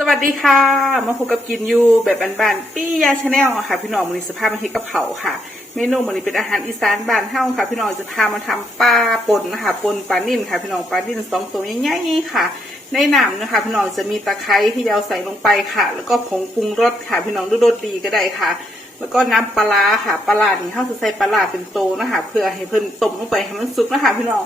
สวัสดีค่ะ มาพบกับกินยูแบบบ้านๆปี้ยาชาแนลค่ะพี่น้องมันนี้สภาพมันเฮ็ดกะเพราค่ะ เมนูมันนี้เป็นอาหารอีสานบ้านเฮาค่ะ พี่น้องจะพามาทำปลาป่นนะคะป่นปลานิ่นค่ะพี่น้องปลานิ่นสองตัวใหญ่ๆค่ะ ในน้ำนะคะพี่น้องจะมีตะไคร้ที่เราใส่ลงไปค่ะ แล้วก็ผงปรุงรสค่ะพี่น้องดูรสดีก็ได้ค่ะ แล้วก็น้ำปลาค่ะปลาร้านี่เฮาจะใส่ปลาร้าเป็นโตนะคะ เพื่อให้เพิ่นต้มลงไปให้มันสุกนะคะพี่น้อง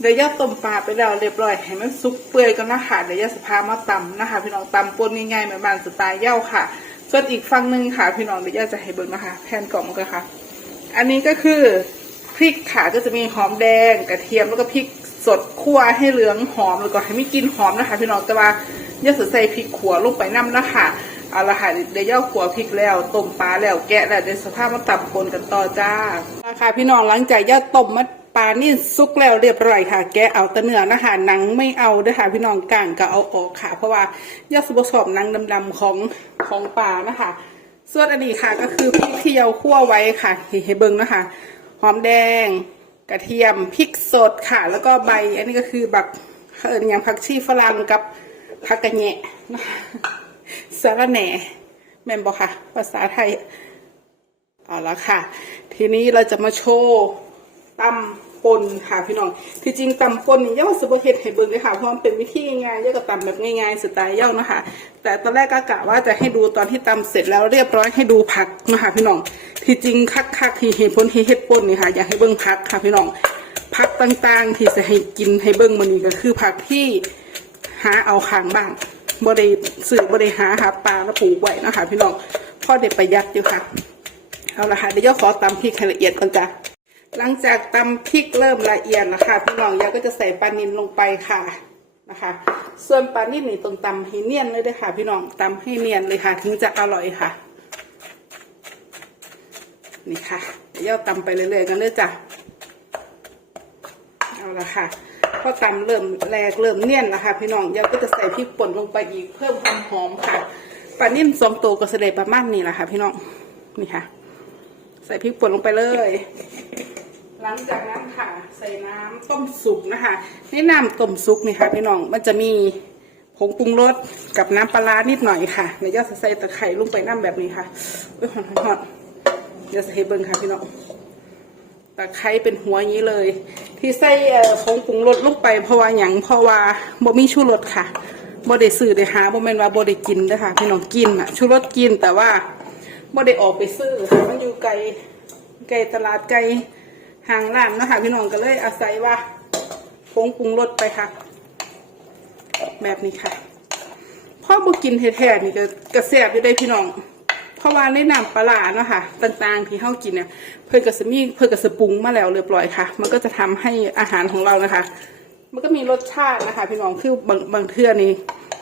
เดี๋ยวย่าต้มปลาไปแล้วเรียบร้อยให้มันสุกเปื่อยก่อนนะคะเดี๋ยวย่าสภามาตำนะคะ พี่น้องตำปนง่ายๆเหมือนบ้านสไตล์เย่าค่ะ ส่วนอีกฝั่งหนึ่งค่ะ พี่น้องเดี๋ยวย่าจะให้เบิ่งนะคะแผ่นกล่องกันค่ะ อันนี้ก็คือพริกค่ะก็จะมีหอมแดงกระเทียมแล้วก็พริกสดคั่วให้เหลืองหอมแล้วก็ให้มีกลิ่นหอมนะคะ พี่น้องแต่ว่าย่าจะใส่พริกขัวลงไปน้ำนะคะเอาละค่ะเดี๋ยวย่าขัวพริกแล้วต้มปลาแล้วแกะแล้วเดี๋ยวสภาพมาตำปนกันต่อจ้าค่ะพี่น้องหลังจากย่าต้มมา ลานี่ซุกแล้วเรียบร้อยค่ะ แกเอาต่เนื้อนะคะหนังไม่เอาด้วยค่ะพี่น้องกางก็เอาออกค่ะ เพราะว่ายาสุบสอบหนังดำๆของของปลานะคะ ส่วนอันนี้ค่ะก็คือพริกที่เราคั่วไว้ค่ะให้เบิ้งนะคะหอมแดง กระเทียมพริกสดค่ะ แล้วก็ใบ อันนี้ก็คือแบบเอออย่างผักชีฝรั่งกับผักกระแหน่นะคะสาระแหน่แม่นบอกค่ะ ภาษาไทยเอาละค่ะ ทีนี้เราจะมาโชว์ตำ ปนค่ะพี่น้องที่จริงตำปนนี่ย่าสุบเฮ็ดให้เบิ่งเลยค่ะเพราะมันเป็นวิธีง่ายๆย่าก็ตำแบบง่ายๆสไตล์ย่านะคะแต่ตอนแรกก็กะว่าจะให้ดูตอนที่ตำเสร็จแล้วเรียบร้อยให้ดูผักนะคะพี่น้องที่จริงคักๆที่เห็นผลที่เฮ็ดป่นนี่ค่ะอยากให้เบิ่งผักค่ะพี่น้องผักต่างๆ ที่จะให้กินให้เบิ่งมันนี้ก็คือผักที่หาเอาข้างบ้านบ่ได้ซื้อบ่ได้หาหาปลาแล้วปลูกไว้นะคะพี่น้องพ่อเด็ประหยัดอยู่ค่ะเอาละค่ะเดี๋ยวขอตำพริกให้ละเอียดก่อนจ้ะ หลังจากตำพริกเริ่มละเอียดนะคะพี่น้องย่าก็จะใส่ปลานิลลงไปค่ะนะคะ ส่วนปลานิลนี่ต้องตำให้เนียนเลยด้วยค่ะ พี่น้องตำให้เนียนเลยค่ะ ถึงจะอร่อยค่ะ นี่ค่ะเดี๋ยวย่าตำไปเรื่อยๆกันเลยจ้ะเอาละค่ะพอตำเริ่มแรกเริ่มเนียนแล้วค่ะพี่น้องย่าก็จะใส่พริกป่นลงไปอีกเพิ่มความหอมค่ะปลานิ่มสองตัวก็เสด็จประมาณนี้แหละค่ะ พี่น้องนี่ค่ะ ใส่พริกป่นลงไปเลย หลังจากนั้นค่ะใส่น้ำต้มสุกนะคะในน้ำต้มสุกนี่ค่ะพี่น้องมันจะมีผงปรุงรสกับน้ำปลานิดหน่อยค่ะเดี๋ยวจะใส่ตะไคร้ลงไปน้ำแบบนี้ค่ะเอ้ยหอนหอนเดี๋ยวใส่เบิ้งค่ะพี่น้องตะไคร้เป็นหัวอย่างนี้เลย ที่ใส่ผงปรุงรสลงไปเพราะว่าหยังเพราะว่าบ่มีชูรสค่ะบ่ได้ซื้อได้หาบ่แม่นว่าบ่ได้กินเด้อค่ะพี่น้องกินอะชูรสกินแต่ว่าบ่ได้ออกไปซื้อค่ะมันอยู่ไกลไกลตลาดไกล ห่างร้านนะคะพี่น้องก็เลยอาศัยว่าผงปรุงรสไปค่ะ แบบนี้ค่ะพ่อบุกินแท้ๆนี่ก็กระแสบอยู่ได้พี่น้อง เพราะว่าในน้ำปลาร้าเนาะค่ะ ต่างๆที่เฮากินเนี่ยเพิ่นก็สมีเพิ่นก็สปรุงมาแล้วเรียบร้อยค่ะ มันก็จะทำให้อาหารของเรานะคะ มันก็มีรสชาตินะคะ พี่น้องคือบางบางเทื่อนี่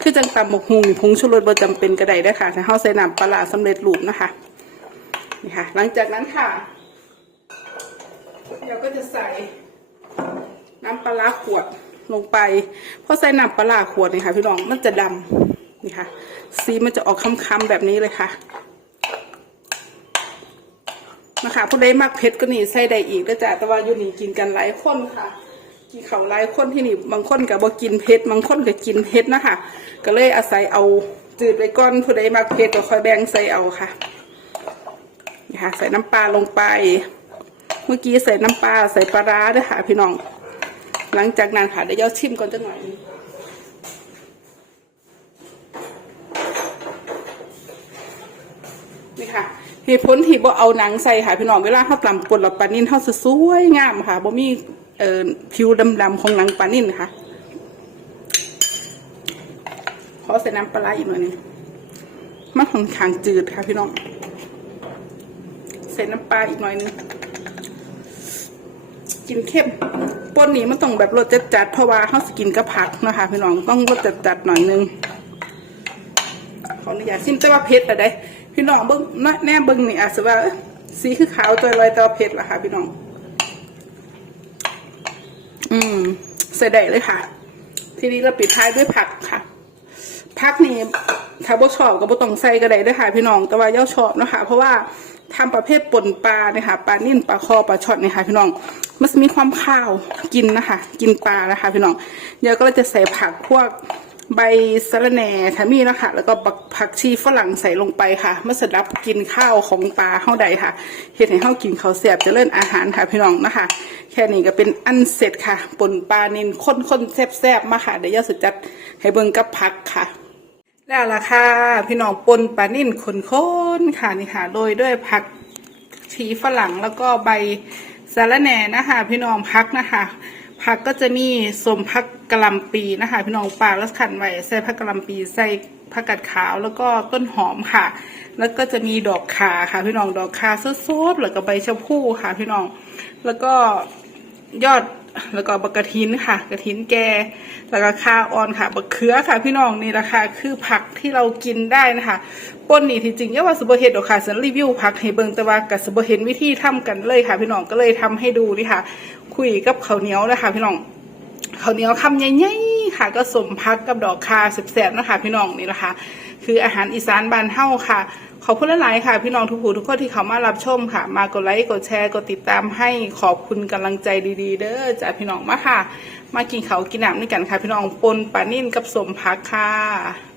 คือจังตำบกฮุงผงชูรสบ่จำเป็นก็ได้เด้ค่ะถ้าเฮาใส่น้ำปลาร้าสำเร็จรูปนะคะนี่ค่ะ หลังจากนั้นค่ะ เราก็จะใส่น้ำปลาขวดลงไปพอใส่น้ำปลาขวดนี่ค่ะ พี่น้องมันจะดำนี่ค่ะ สีมันจะออกค้ำๆแบบนี้เลยค่ะนะคะผู้ใดมักเผ็ดก็นี่ใส่ได้อีกก็จ้ะแต่ว่าอยู่นี่กินกันหลายคนค่ะกินเขาหลายคนที่นี่บางคนก็บ่กินเผ็ดบางคนก็กินเผ็ดนะคะก็เลยอาศัยเอาจืดไปก้อนผู้ใดมักเผ็ดก็ค่อยแบ่งใส่เอาค่ะนี่ค่ะ ใส่น้ำปลาลงไป เมื่อกี้ใส่น้ำปลาใส่ปลาร้าด้วยค่ะพี่น้อง หลังจากนั้นค่ะเดี๋ยวเราชิมก่อนจังหน่อยนี่ค่ะเหตุผลที่บ่เอาหนังใส่ค่ะพี่น้องเวลาเขาตำปนเราปลานิ่นเขาจะสวยงามค่ะบ่มีเอ่อผิวดำๆของหนังปลานิ่นค่ะขอใส่น้ำปลาอีกหน่อยนึงมันค่อนข้างจืดค่ะพี่น้องใส่น้ำปลาอีกหน่อยนึง กินเข้มป่นนี้มันต้องแบบรสจัดๆเพราะว่าเขาสกินกับผักนะคะพี่น้องต้องรสจัดๆหน่อยนึงขออนุญาตซิมแต่ว่าเผ็ดแต่ได้พี่น้องเบิ้งแน่เบิ้งนี่อาจจะว่าสีคือขาวตัวลอยแต่ว่าเผ็ดละค่ะพี่น้อง อืมใส่ได้เลยค่ะ ทีนี้เราปิดท้ายด้วยผักค่ะผักนี่ถ้าบ่ชอบก็บ่ต้องใส่ก็ได้ด้วยค่ะ พี่น้องแต่ว่าเย่าชอบนะคะเพราะว่า ทำประเภทป่นปลาเนี่ยค่ะปลานิ่นปลาคอปลาช่อนเนี่ยค่ะพี่น้องมันจะมีความข้าวกินนะคะ กินปลานะคะพี่น้องเดี๋ยวก็เราจะใส่ผักพวกใบสะระแหน่ทามีเนะคะแล้วก็บักผักชีฝรั่งใส่ลงไปค่ะเมื่อเสร็จล้วกินข้าวของปลาเฮาใดค่ะเฮ็ดให้เฮากินเขาวแซ่บจะเลิ่นอาหารค่ะพี่น้องนะคะ แค่นี้ก็เป็นอันเสร็จค่ะป่นปลานินข้นๆแซ่บๆมาค่ะเดี๋ยวยาสุดจัดให้เบิ่งกับผักค่ะ แล้วล่ะค่ะ พี่น้องปนปลานิ่นขนข้นค่ะนี่ค่ะโรยด้วยผักชีฝรั่งแล้วก็ใบสะระแหน่นะคะ พี่น้องพักนะคะผักก็จะมีสมพักกะหล่ำปีนะคะ พี่น้องปลาแล้วขันไว้ใส่ผักกะหล่ำปีใส่ผักกาดขาวแล้วก็ต้นหอมค่ะ แล้วก็จะมีดอกคาค่ะ พี่น้องดอกคาสดๆแล้วก็ใบชะพูค่ะ พี่น้องแล้วก็ยอด แล้วก็บักกระทินค่ะกระทินแก่แล้วก็ข้าวอ่อนค่ะบักเขือค่ะพี่น้องนี่แหละค่ะคือผักที่เรากินได้นะคะป่นนี่ที่จริงเยาว่าสุบเฮ็ดหรอกค่ะฉันรีวิวผักให้เบิงแต่ว่ากับสุบเห็นวิธีทำกันเลยค่ะ พี่น้องก็เลยทำให้ดูนี่ค่ะ คุยกับข้าวเหนียวนะคะพี่น้องข้าวเหนียวคำใหญ่ๆค่ะก็สมพักกับดอกคาแสบๆนะคะ พี่น้องนี่แหละค่ะคืออาหารอีสานบ้านเฮาค่ะ ขอบคุณหลายๆค่ะ พี่น้องทุกผู้ทุกคนที่เขามารับชมค่ะ มากดไลค์กดแชร์กดติดตามให้ขอบคุณกำลังใจดีๆ เด้อจากพี่น้องมาค่ะ มากินเขากินน้ำด้วยกันค่ะ พี่น้องปนปลานิ่นกับสมพักค่ะ